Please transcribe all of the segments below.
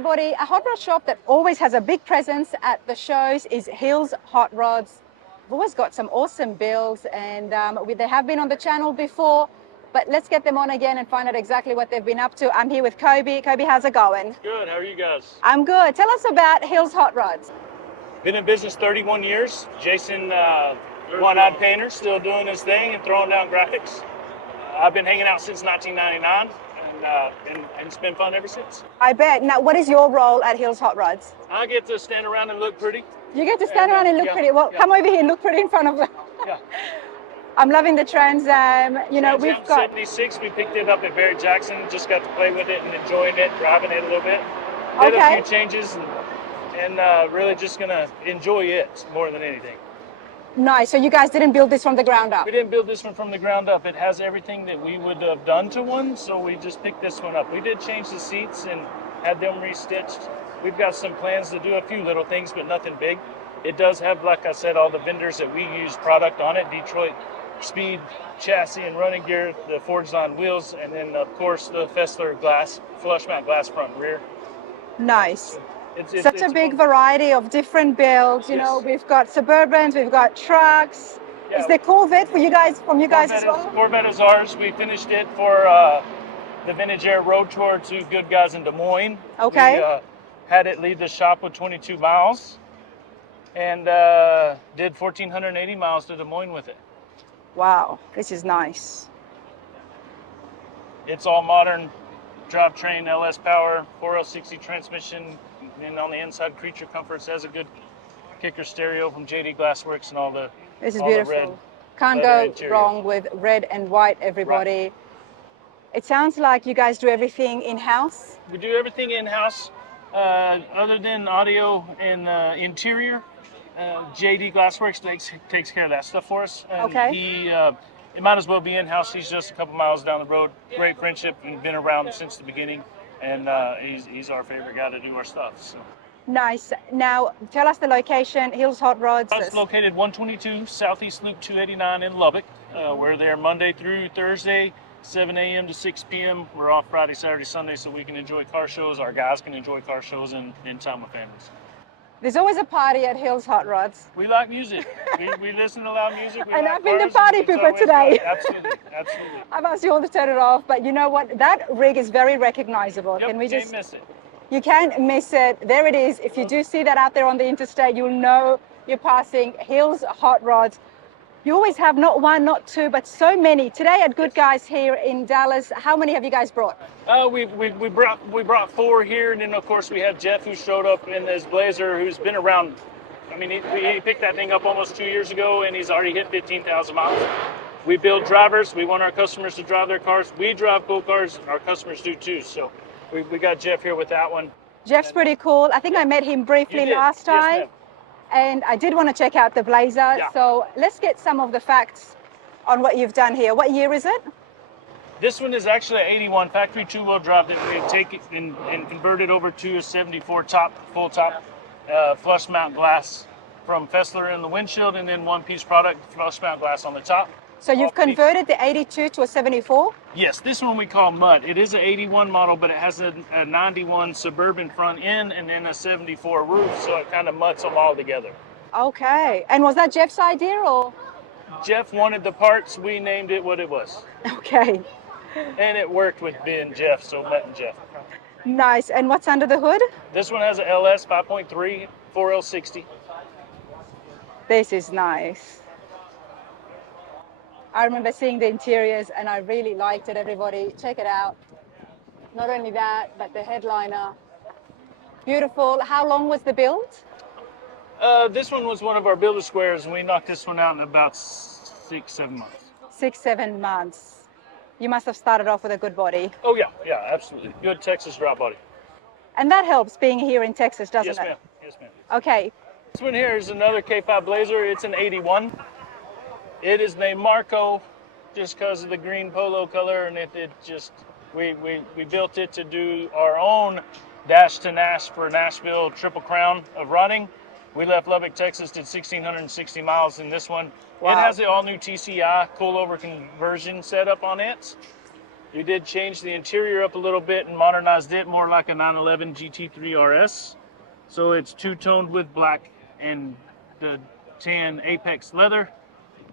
everybody, a hot rod shop that always has a big presence at the shows is Hills Hot Rods. We've always got some awesome builds, and they have been on the channel before, but let's get them on again and find out exactly what they've been up to. I'm here with Colby. Colby, how's it going? Good, how are you guys? I'm good. Tell us about Hills Hot Rods. Been in business 31 years. Jason, one-eyed painter, still doing his thing and throwing down graphics. I've been hanging out since 1999, and it's been fun ever since. I bet. Now, what is your role at Hills Hot Rods? I get to stand around and look pretty. You get to stand around and look pretty. Well, come over here and look pretty in front of them. Yeah. I'm loving the Trans Am. You know, we've got 76. We picked it up at Barrett Jackson. Just got to play with it and enjoying it, driving it a little bit. Did a few changes and really just gonna enjoy it more than anything. Nice. So you guys didn't build this from the ground up? We didn't build this one from the ground up. It has everything that we would have done to one, so we just picked this one up. We did change the seats and had them restitched. We've got some plans to do a few little things, but nothing big. It does have, like I said, all the vendors that we use product on it. Detroit Speed chassis and running gear, the forged on wheels, and then of course the Fessler glass, flush mount glass front and rear. Nice. It's such a big variety of different builds. You know, we've got Suburbans, we've got trucks. Is there Corvette for you guys, from you guys as well? Corvette is ours. We finished it for the Vintage Air Road Tour to Good Guys in Des Moines. Okay. We had it leave the shop with 22 miles and did 1,480 miles to Des Moines with it. Wow, this is nice. It's all modern drivetrain, LS power, 4L60 transmission, and on the inside, Creature Comforts has a good kicker stereo from JD Glassworks and all the. This is beautiful. Can't go wrong with red and white, everybody. Right. It sounds like you guys do everything in-house. We do everything in-house, other than audio and interior. JD Glassworks takes care of that stuff for us. And it might as well be in-house. He's just a couple miles down the road. Great friendship and been around since the beginning. And he's our favorite guy to do our stuff. So. Nice. Now, tell us the location, Hills Hot Rods. It's located 122 Southeast Loop 289 in Lubbock. We're there Monday through Thursday, 7 a.m. to 6 p.m. We're off Friday, Saturday, Sunday, so we can enjoy car shows. Our guys can enjoy car shows and time with families. There's always a party at Hills Hot Rods. We like music. we listen to loud music. And I've been the party pooper today. Absolutely, absolutely. I've asked you all to turn it off, but you know what? That rig is very recognizable. Yep, Can we can't miss it. You can't miss it. There it is. If you do see that out there on the interstate, you'll know you're passing Hills Hot Rods. You always have not one, not two, but so many. Today at Good Guys here in Dallas, how many have you guys brought? We brought 4 here, and then of course we have Jeff, who showed up in his Blazer, who's been around. I mean, he picked that thing up almost 2 years ago, and he's already hit 15,000 miles. We build drivers. We want our customers to drive their cars. We drive cool cars. Our customers do too. So we got Jeff here with that one. Jeff's pretty cool. I think I met him briefly last time. Yes, and I did want to check out the Blazer. Yeah. So let's get some of the facts on what you've done here. What year is it? This one is actually an 81 factory 2-wheel drive that we take it and convert it over to a 74 top, full top, flush mount glass from Fessler in the windshield, and then one-piece product, flush mount glass on the top. So you've converted the 82 to a 74? Yes, this one we call Mud. It is an 81 model, but it has a 91 Suburban front end and then a 74 roof, so it kind of mutts them all together. Okay. And was that Jeff's idea, or? Jeff wanted the parts. We named it what it was. Okay. And it worked with being Jeff, so Matt and Jeff. Nice. And what's under the hood? This one has a LS 5.3 4L60. This is nice. I remember seeing the interiors and I really liked it, everybody. Check it out. Not only that, but the headliner. Beautiful. How long was the build? This one was one of our builder squares, and we knocked this one out in about 6-7 months. 6-7 months. You must have started off with a good body. Oh yeah, absolutely. Good Texas drop body. And that helps being here in Texas, doesn't it? Yes, ma'am. Yes, ma'am. Okay. This one here is another K5 Blazer. It's an 81. It is named Marco just because of the green polo color, and it just, we built it to do our own Dash to Nash for Nashville Triple Crown of running. We left Lubbock, Texas, did 1,660 miles in this one. Wow. It has the all-new TCI coilover conversion setup on it. We did change the interior up a little bit and modernized it more like a 911 GT3 RS. So it's two-toned with black and the tan Apex leather.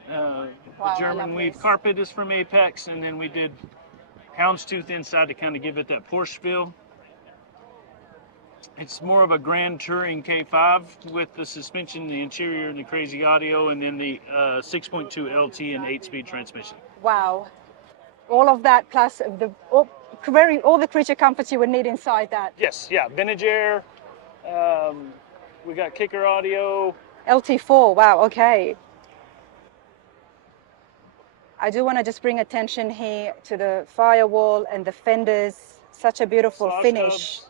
The Wow, I German love weave this. carpet is from Apex, and then we did houndstooth inside to kind of give it that Porsche feel. It's more of a grand touring K5 with the suspension, the interior, and the crazy audio, and then the 6.2 LT and 8-speed transmission. Wow. All of that plus all the creature comforts you would need inside that. Yes, yeah, vintage air. We got kicker audio. LT4, wow, okay. I do want to just bring attention here to the firewall and the fenders. Such a beautiful Massage finish. hubs.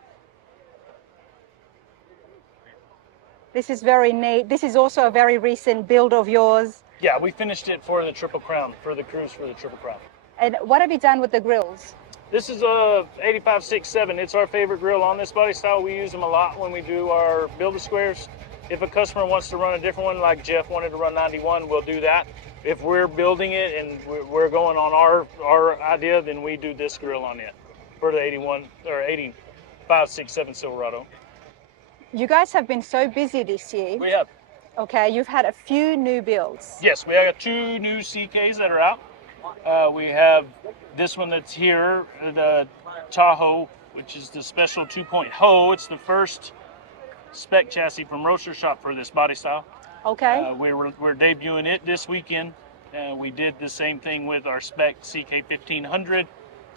This is very neat. This is also a very recent build of yours. Yeah, we finished it for the Triple Crown, for the cruise for the Triple Crown. And what have you done with the grills? This is a 8567. It's our favorite grill on this body style. We use them a lot when we do our Build-A-Squares. If a customer wants to run a different one, like Jeff wanted to run 91, we'll do that. If we're building it and we're going on our idea, then we do this grill on it for the 81 or 8567 Silverado. You guys have been so busy this year. We have. Okay, you've had a few new builds. Yes, we have 2 new CKs that are out. We have this one that's here, the Tahoe, which is the special 2.0. It's the first spec chassis from Roadster shop for this body style. Okay. We're debuting it this weekend. We did the same thing with our spec CK1500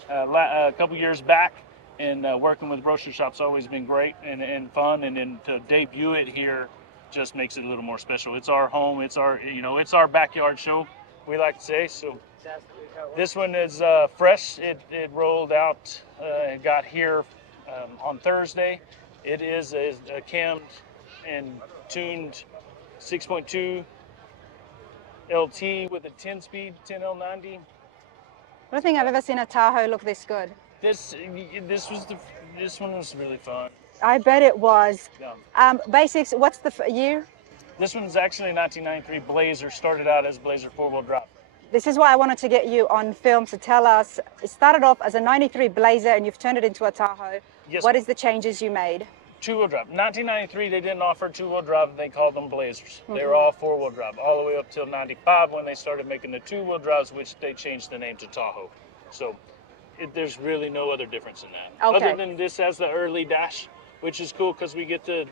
a couple years back, and working with Roadster shop's always been great and fun. And then to debut it here just makes it a little more special. It's our home. It's our backyard show, we like to say. So this one is fresh. It rolled out and got here on Thursday. It is a cammed and tuned 6.2 LT with a 10-speed 10L90. I don't think I've ever seen a Tahoe look this good. This one was really fun. I bet it was. Yeah. Basics, what's the year? This one's actually a 1993 Blazer. Started out as Blazer 4-wheel drive. This is why I wanted to get you on film to tell us. It started off as a 93 Blazer and you've turned it into a Tahoe. Yes, what is the changes you made? 2-wheel drive. 1993, they didn't offer 2-wheel drive. They called them Blazers. They were all 4-wheel drive, all the way up till 95 when they started making the 2-wheel drives, which they changed the name to Tahoe. So there's really no other difference in that. Okay. Other than this has the early dash, which is cool because we get to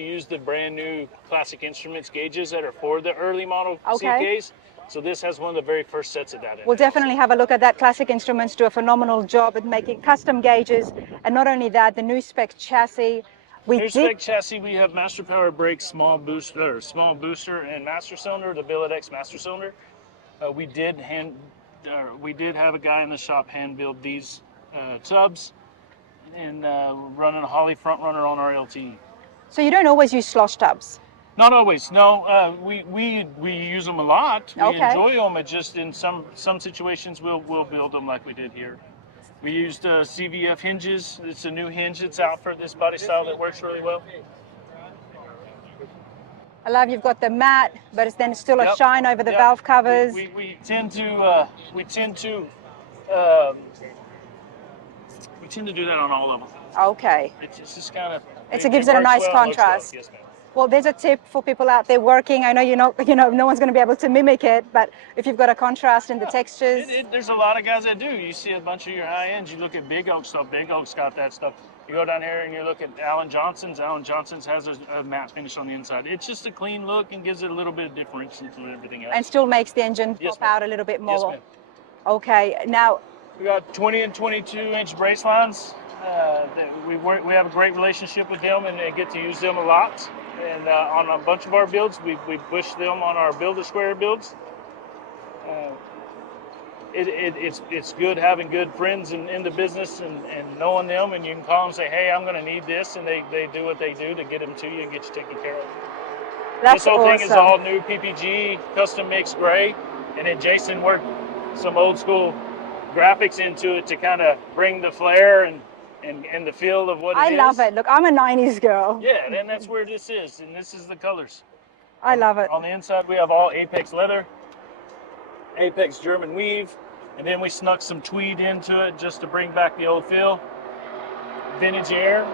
use the brand new Classic Instruments gauges that are for the early model CKs. So this has one of the very first sets of that in We'll it. definitely have a look at that. Classic Instruments do a phenomenal job at making custom gauges. And not only that, the new spec chassis. New spec chassis, we have master power brakes, small booster, and master cylinder, the Billet X master cylinder. We did have a guy in the shop hand build these tubs, and running a Holley front runner on our LT. So you don't always use slosh tubs? Not always. No, we use them a lot. We enjoy them. It just in some situations we'll build them like we did here. We used CVF hinges. It's a new hinge that's out for this body style that works really well. I love you've got the matte, but it's then still a shine over the valve covers. We tend to do that on all of them. Okay. It's just kind of. It gives it a nice contrast. Yes, ma'am. Well, there's a tip for people out there working. I know no one's going to be able to mimic it, but if you've got a contrast in the textures. There's a lot of guys that do. You see a bunch of your high ends. You look at Big Oak stuff. Big Oak's got that stuff. You go down here and you look at Alan Johnson's. Alan Johnson's has a matte finish on the inside. It's just a clean look and gives it a little bit of difference from everything else. And still makes the engine pop out a little bit more. Yes, ma'am. Okay, now. We got 20 and 22-inch brace lines. We have a great relationship with them, and they get to use them a lot. And on a bunch of our builds, we push them on our Build-A-Square builds. It's good having good friends in the business and knowing them, and you can call them and say, hey, I'm going to need this, and they do what they do to get them to you and get you taken care of. That's this whole awesome. thing is all new PPG, custom mixed gray, and then Jason worked some old school graphics into it to kind of bring the flair and the feel of what it is. I love it. Look, I'm a 90s girl. Yeah, and that's where this is, and this is the colors. I love it. On the inside, we have all Apex leather, Apex German weave, And then we snuck some tweed into it just to bring back the old feel. Vintage air.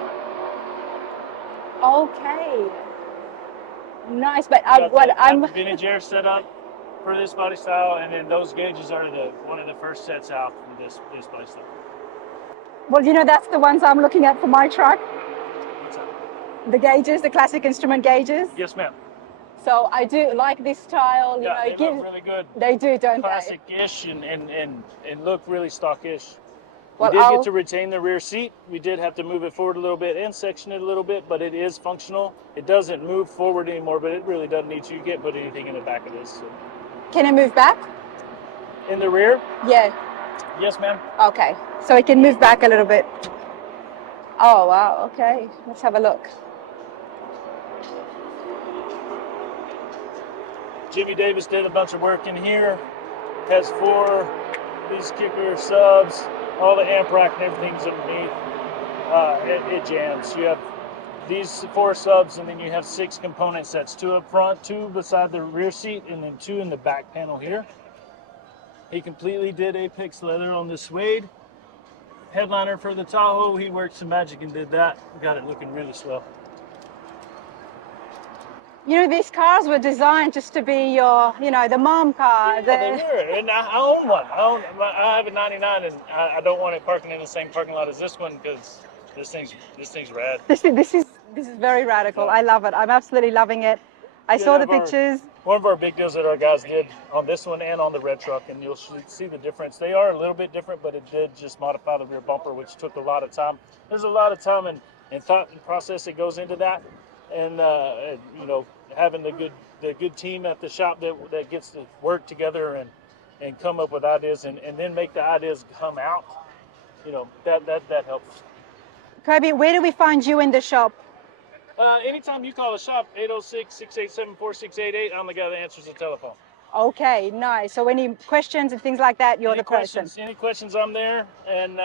Okay. Nice, but Got what the vintage air set up for this body style, and then those gauges are one of the first sets out from this body style. well, you know, that's the ones I'm looking at for my truck. What's that? The gauges, the classic instrument gauges. Yes, ma'am. So I do like this style. You Yeah, know, they it gives, look really good. They do, don't Classic-ish and look really stockish. We Well, did get to retain the rear seat. We did have to move it forward a little bit and section it a little bit, but it is functional. It doesn't move forward anymore, but it really doesn't need to. You can't put anything in the back of this. So. Can it move back? In the rear? Yeah. Yes, ma'am. Okay, so it can move back a little bit. Oh, wow, okay. Let's have a look. Jimmy Davis did a bunch of work in here. Has 4 these kicker subs, all the amp rack and everything's underneath. It jams. You have these 4 subs, and then you have 6 component sets: 2 up front, 2 beside the rear seat, and then 2 in the back panel here. He completely did Apex leather on this suede. Headliner for the Tahoe, he worked some magic and did that. Got it looking really swell. You know, these cars were designed just to be your, you know, the mom car. Yeah, they were, and I own one. I have a '99, and I don't want it parking in the same parking lot as this one because this thing's rad. This is very radical. Yeah. I love it. I'm absolutely loving it. I saw the pictures. One of our big deals that our guys did on this one and on the red truck, and you'll see the difference. They are a little bit different, but it did just modify the rear bumper, which took a lot of time. There's a lot of time and thought and process that goes into that, and you know, having the good team at the shop that gets to work together and come up with ideas and then make the ideas come out. You know, that helps. Colby, where do we find you in the shop? Anytime you call the shop, 806-687-4688, I'm the guy that answers the telephone. Okay, nice. So any questions and things like that, you're the person. Any questions, I'm there. And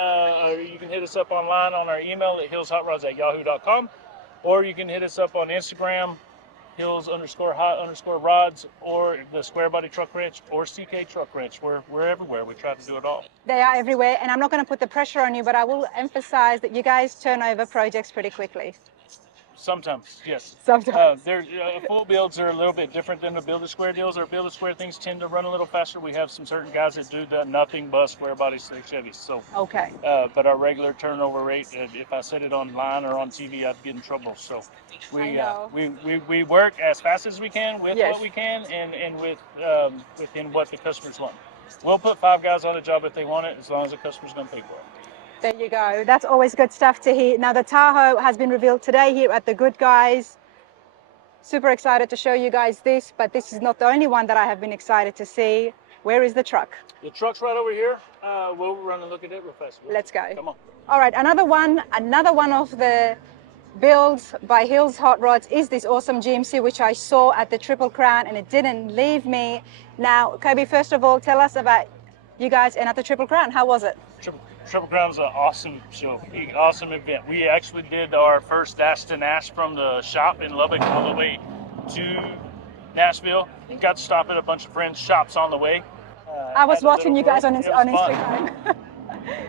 you can hit us up online on our email at hillshotrods@yahoo.com, or you can hit us up on Instagram, hills_hot_rods, or the Square Body Truck Wrench, or CK Truck Wrench. We're everywhere. We try to do it all. They are everywhere, and I'm not going to put the pressure on you, but I will emphasize that you guys turn over projects pretty quickly. Sometimes, yes. Sometimes. Full builds are a little bit different than the Build-A-Square deals. Our Build-A-Square things tend to run a little faster. We have some certain guys that do the nothing but square body stick Chevys. So, okay. But our regular turnover rate, if I said it online or on TV, I'd get in trouble. So we work as fast as we can with what we can and within what the customers want. We'll put 5 guys on a job if they want it, as long as the customer's going to pay for it. There you go. That's always good stuff to hear. Now, the Tahoe has been revealed today here at the Good Guys. Super excited to show you guys this, but this is not the only one that I have been excited to see. Where is the truck? The truck's right over here. We'll run and look at it real fast. Let's go. Come on. All right, another one of the builds by Hills Hot Rods is this awesome GMC, which I saw at the Triple Crown, and it didn't leave me. Now, Colby, first of all, tell us about you guys and at the Triple Crown. How was it? Triple Crown was an awesome show, awesome event. We actually did our first Dash to Nash from the shop in Lubbock all the way to Nashville. Got to stop at a bunch of friends' shops on the way. I was watching you guys on Instagram.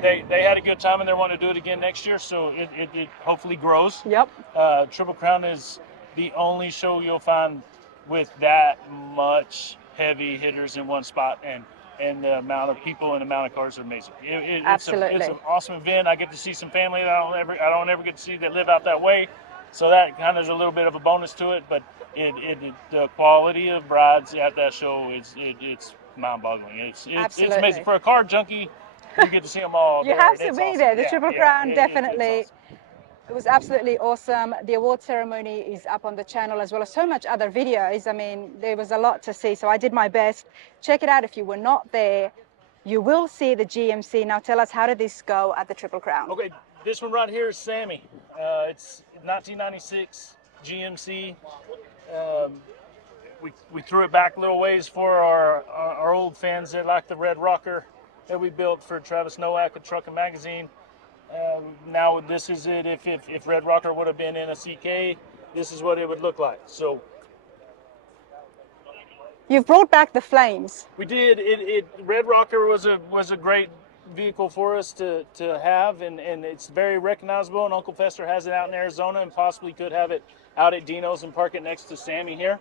They had a good time and they want to do it again next year, so it hopefully grows. Yep. Triple Crown is the only show you'll find with that much heavy hitters in one spot, and the amount of people and the amount of cars are amazing. Absolutely. It's an awesome event. I get to see some family that I don't ever get to see that live out that way, so that kind of is a little bit of a bonus to it. But the quality of rides at that show it's mind-boggling. It's amazing for a car junkie. You get to see them all. You have to be there. The Triple Crown, definitely. Awesome. It was absolutely awesome. The award ceremony is up on the channel, as well as so much other videos. I mean, there was a lot to see, so I did my best. Check it out if you were not there. You will see the GMC. Now tell us, how did this go at the Triple Crown? Okay, this one right here is Sammy. It's 1996 GMC. We threw it back a little ways for our old fans that like the red rocker that we built for Travis Nowak at Truckin' Magazine. Now this is it. If Red Rocker would have been in a CK, this is what it would look like. So You've brought back the flames. We did. Red Rocker was a great vehicle for us to have, and it's very recognizable. And Uncle Fester has it out in Arizona, and possibly could have it out at Dino's and park it next to Sammy here.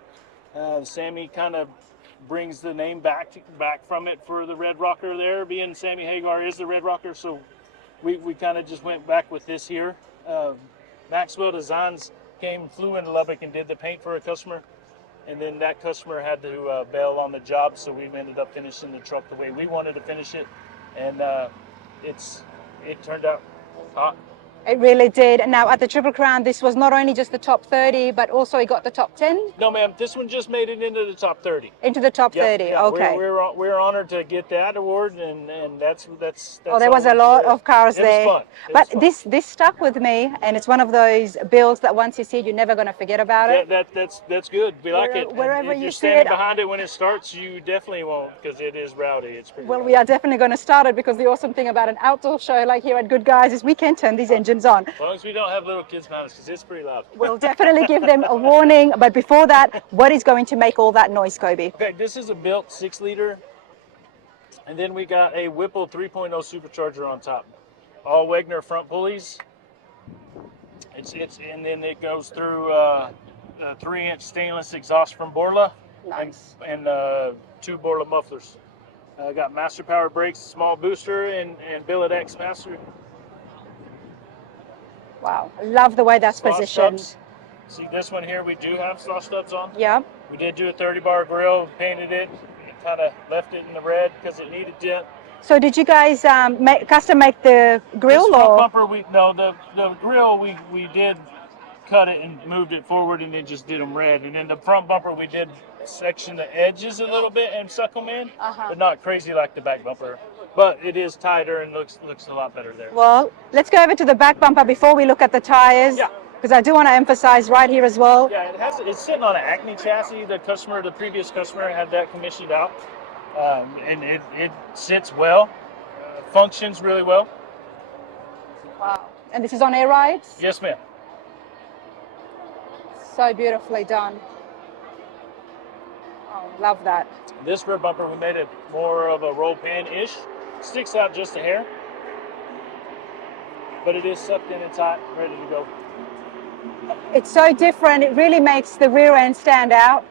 Sammy kind of brings the name back from it for the Red Rocker there, being Sammy Hagar is the Red Rocker. So we kind of just went back with this here. Maxwell Designs flew into Lubbock and did the paint for a customer. And then that customer had to bail on the job, so we ended up finishing the truck the way we wanted to finish it, and it turned out hot. It really did. And now at the Triple Crown, this was not only just the top 30, but also it got the top 10? No, ma'am. This one just made it into the top 30. Into the top Yep, 30, yeah, okay. We're honored to get that award, and that's Oh, there was a lot of cars there. It was fun. But this stuck with me, and it's one of those builds that once you see it, you're never going to forget about it. That's good. We like it. Wherever if you you're see standing it, behind it when it starts, you definitely won't, because it is rowdy. It's pretty well, rowdy. we are definitely going to start it, because the awesome thing about an outdoor show like here at Good Guys is we can turn these engines on. As long as we don't have little kids behind us, because it's pretty loud. We'll definitely give them a warning. But before that, what is going to make all that noise, Colby? Okay, this is a built 6-liter, and then we got a Whipple 3.0 supercharger on top. All Wegner front pulleys. And then it goes through a 3-inch stainless exhaust from Borla. Nice. And 2 Borla mufflers. Got master power brakes, small booster, and Billet X master. Wow, I love the way that's Slot positioned. stubs. See this one here, we do have slot stubs on. Yeah. We did do a 30-bar grill, painted it, and kind of left it in the red because it needed tint. So did you guys custom make the grill, This front or? bumper, the grill we did cut it and moved it forward, and then just did them red. And then the front bumper we did section the edges a little bit and suck them in, but not crazy like the back bumper. But it is tighter and looks a lot better there. Well, let's go over to the back bumper before we look at the tires. Yeah. Because I do want to emphasize right here as well. Yeah, it's sitting on an Acme chassis. The previous customer had that commissioned out, and it sits well, functions really well. Wow. And this is on air rides? Yes, ma'am. So beautifully done. Oh, love that. This rear bumper, we made it more of a roll pan-ish. Sticks out just a hair, but it is sucked in and tight, ready to go. It's so different. It really makes the rear end stand out.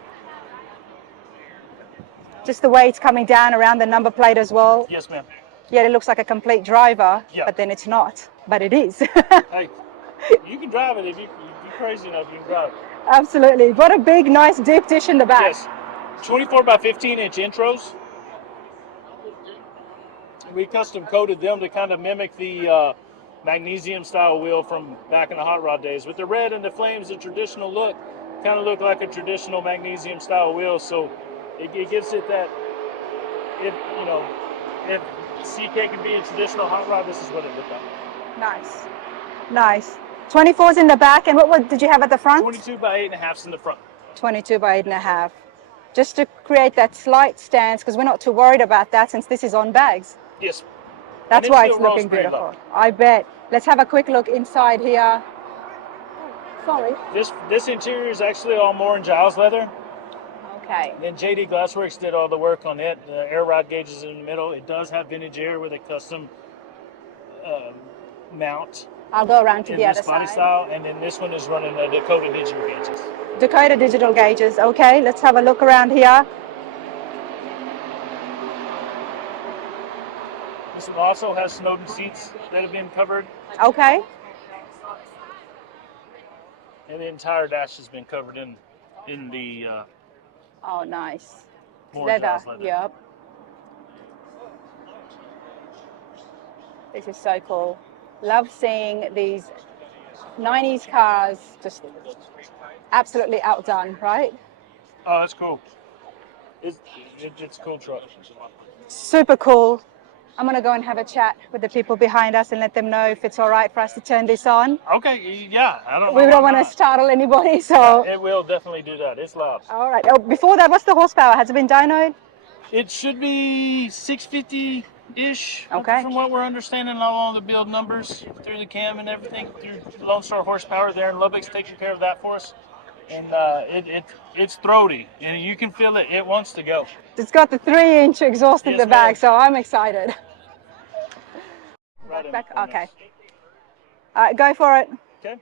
Just the way it's coming down around the number plate as well. Yes, ma'am. Yet it looks like a complete driver, Yeah. but then it's not. But it is. Hey, you can drive it if you're crazy enough. You can drive it. Absolutely. What a big, nice deep dish in the back. Yes, 24 by 15-inch intros. We custom coated them to kind of mimic the magnesium style wheel from back in the hot rod days. With the red and the flames, the traditional look kind of look like a traditional magnesium style wheel. So it gives it that, if CK can be a traditional hot rod, this is what it looked like. Nice. Nice. 24's in the back, and what did you have at the front? 22 by 8.5's in the front. 22 by 8.5. Just to create that slight stance, because we're not too worried about that since this is on bags. Yes. That's And why still it's looking rolls pretty beautiful. low. I bet. Let's have a quick look inside here. Sorry. This interior is actually all Moore and Giles leather. Okay. Then JD Glassworks did all the work on it. The air rod gauges in the middle. It does have vintage air with a custom mount. I'll go around to in the other this body side. style, and then this one is running the Dakota digital gauges. Dakota digital gauges. Okay, let's have a look around here. This one also has Snowden seats that have been covered, Okay. and the entire dash has been covered in the Oh, nice. Moore and Leather. Giles leather. Yep. This is so cool. Love seeing these 90s cars just absolutely outdone, right? Oh, that's cool. It's a cool truck. Super cool. I'm going to go and have a chat with the people behind us and let them know if it's all right for us to turn this on. Okay, yeah, I don't know. We don't why want to not. startle anybody, so. It will definitely do that. It's loud. All right. Oh, before that, what's the horsepower? Has it been dynoed? It should be 650-ish. Okay. From what we're understanding, all the build numbers through the cam and everything, through Lone Star Horsepower there in Lubbock's taking care of that for us. and it's throaty, and you can feel it. It wants to go. It's got the 3-inch exhaust in Yes, the back, ma'am. so I'm excited. Right in the Back, corner. okay. All right, go for it. Okay.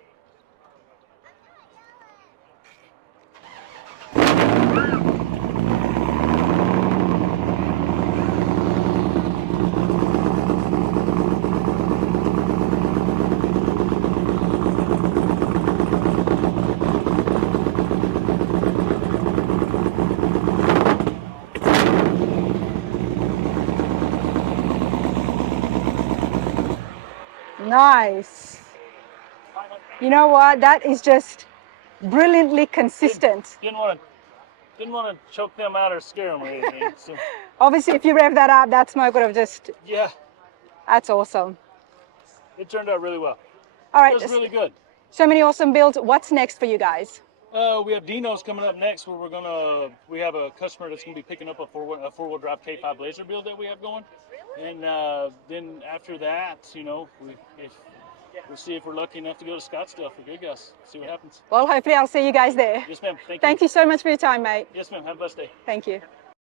Nice. You know what? That is just brilliantly consistent. Didn't want to choke them out or scare them or anything. So Obviously, if you rev that up, that smoke would have just, yeah, that's awesome. it turned out really well. All It right, was really good. so many awesome builds. What's next for you guys? We have Dino's coming up next, where we have a customer that's gonna be picking up a four-wheel drive K5 Blazer build that we have going, and then after that, we'll see if we're lucky enough to go to Scottsdale for Good Gus. See what happens. Well, hopefully I'll see you guys there. Yes, ma'am. Thank you. Thank you so much for your time, mate. Yes, ma'am. Have a blessed day. Thank you.